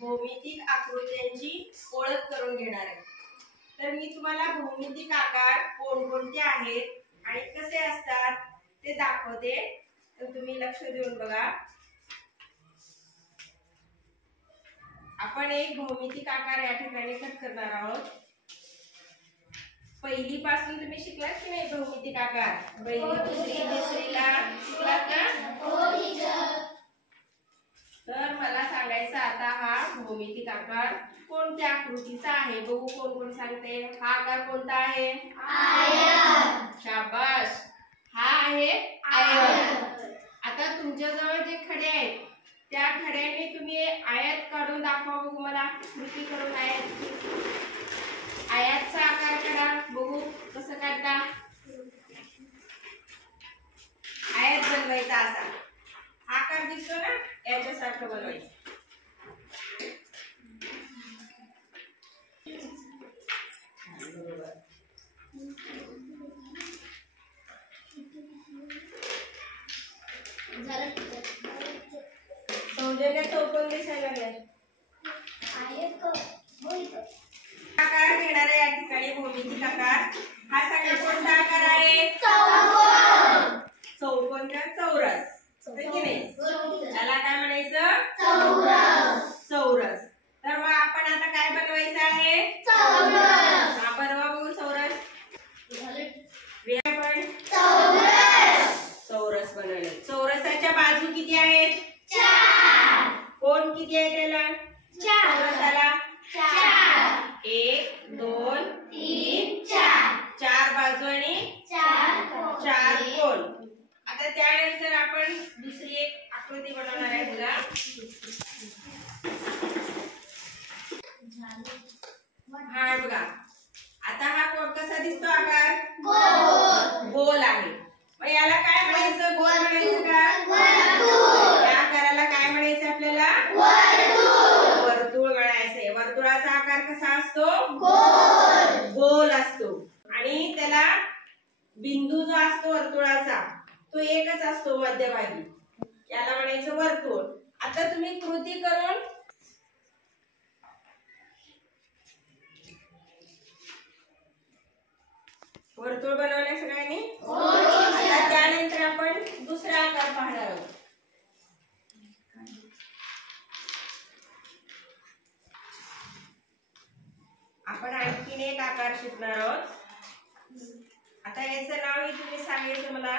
भौमितिक आकृत्यांची ओळख करून घेणार आहे। तर मी तुम्हाला भौमितिक आकार कोणकोणते आहेत आणि कसे असतात ते दाखवते, तर तुम्ही लक्ष देऊन बघा। आपण एक भौमितिक आकार या ठिकाणी कट करणार आहोत। पहिली पासून तुम्ही शिकलात की नाही भौमितिक आकार? पहिली दुसरी तिसरीला शिकलात का? हो टीचर। तर मला सांगायचं आता हा भौमितिक आकार कोणत्या आकृतीचा आहे? बघू कोण कोण सांगते। हा आकार कोणता आहे? आयत। शाबास, हा आहे आयत। आता तुमच्या जवळ जे खडे आहेत त्या खड्याने तुम्ही आयत काढून दाखवा बघू मला। कृती करून आयतचा आकार काढा बघू कसं काढता। आयत बनवायचा असा आकार दिसतो ना, याच्यासारखं बनवायचं। सौंदर्य चौकोन दिसायला लागलाय। आकार घेणार आहे या ठिकाणी भौमितिक आकार। हा सगळ्यात कोणता आकार आहे? चौकोन। चौकोन का चौरस, की नाही? त्याला काय म्हणायचं? चौरस। चौरस। तर मग आपण आता काय बनवायचं आहे? चौरस। हा बनवा बघू चौरस। आपण चौरस चौरस बनवले। चौरसाच्या बाजू किती आहेत? 4। कोण किती आहे त्याला? 4। चौरसाला 4। 1 2 3 4 4 बाजू आणि 4 कोण। आता त्यानंतर आपण दुसरी एक आकृती बनवणार आहे बघा। हा बघा, आता हा कसा दिसतो आकार? गोल। गोल आहे। मग याला काय म्हणायचं? गोल म्हणायचं का? वर्तुळ। या आकाराला काय म्हणायचं आपल्याला? वर्तुळ। वर्तुळ म्हणायचंय। वर्तुळाचा आकार कसा असतो? गोल। गोल असतो आणि त्याला बिंदू जो असतो वर्तुळाचा तो एकच असतो मध्यभागी, याला म्हणायचं वर्तुळ। आता तुम्ही कृती करून वर्तुळ बनवले सगळ्यांनी? हो। आता त्यानंतर आपण दुसरा आकार पाहणार आहोत। आपण आणखीन एक आकार शिकणार आहोत। आता याचं नाव तुम्ही सांगायचं मला।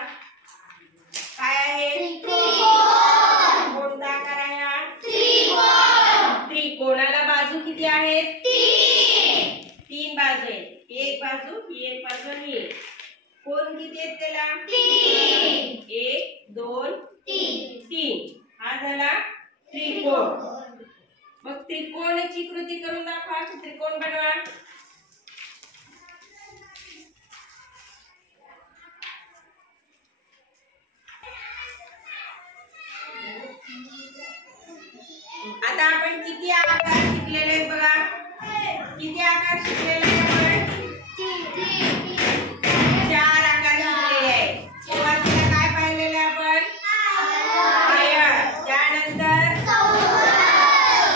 काय आहे? त्रिकोण। कोणता आकार आहे हा? त्रिकोण। त्रिकोणाला बाजू किती आहेत? 3 बाजू आहेत। एक बाजू, ही एक बाजू आणि एक। कोण किती आहेत त्याला? 3। 1 2 3 हा झाला त्रिकोण। मग त्रिकोणाची कृती करून दाखवा। त्रिकोण बनवा। आता आपण किती आकार शिकलेले आहेत बघा। किती आकार शिकलेले आहेत आपण? 4 आकार शिकलेले आहेत। सुरुवातीला काय पाहिलेले आपण? आयत, त्यानंतर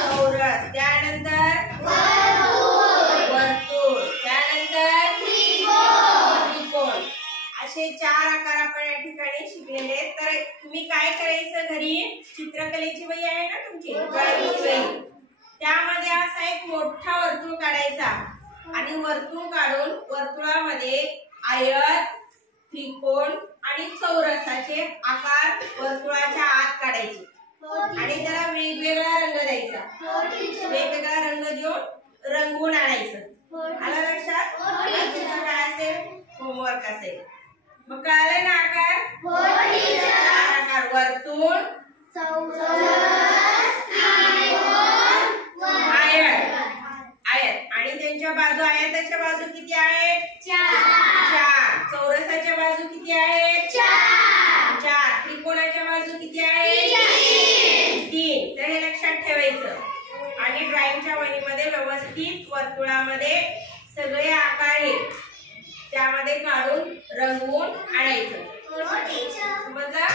चौरस, त्यानंतर वर्तुळ, त्यानंतर त्रिकोण। असे 4 आकार आपण या ठिकाणी शिकलेले आहेत। तर तुम्ही काय करायचं, घरी चित्रकलेची वही आहे ना तुमची, त्यामध्ये असा एक मोठा वर्तुळ काढायचा आणि वर्तुळ काढून वर्तुळामध्ये आयत, त्रिकोण आणि चौरसाचे आकार वर्तुळाच्या आत काढायचे आणि त्याला वेगवेगळा रंग द्यायचा। वेगवेगळा रंग देऊन रंगवून आणायचं। आलं लक्षात? काय असेल? होमवर्क असेल। मग कळलं ना आकार? आकार वर्तुळ, आयत आणि त्यांच्या बाजू, आयताच्या बाजू किती आहेत? 4। चौरसाच्या बाजू किती आहेत? 4। त्रिकोणाच्या बाजू किती आहेत? 3। तर हे लक्षात ठेवायचं आणि ड्रॉइंगच्या वहीमध्ये व्यवस्थित वर्तुळामध्ये सगळे आकार आहेत त्यामध्ये काढून रंगवून आणायचं। समजलं?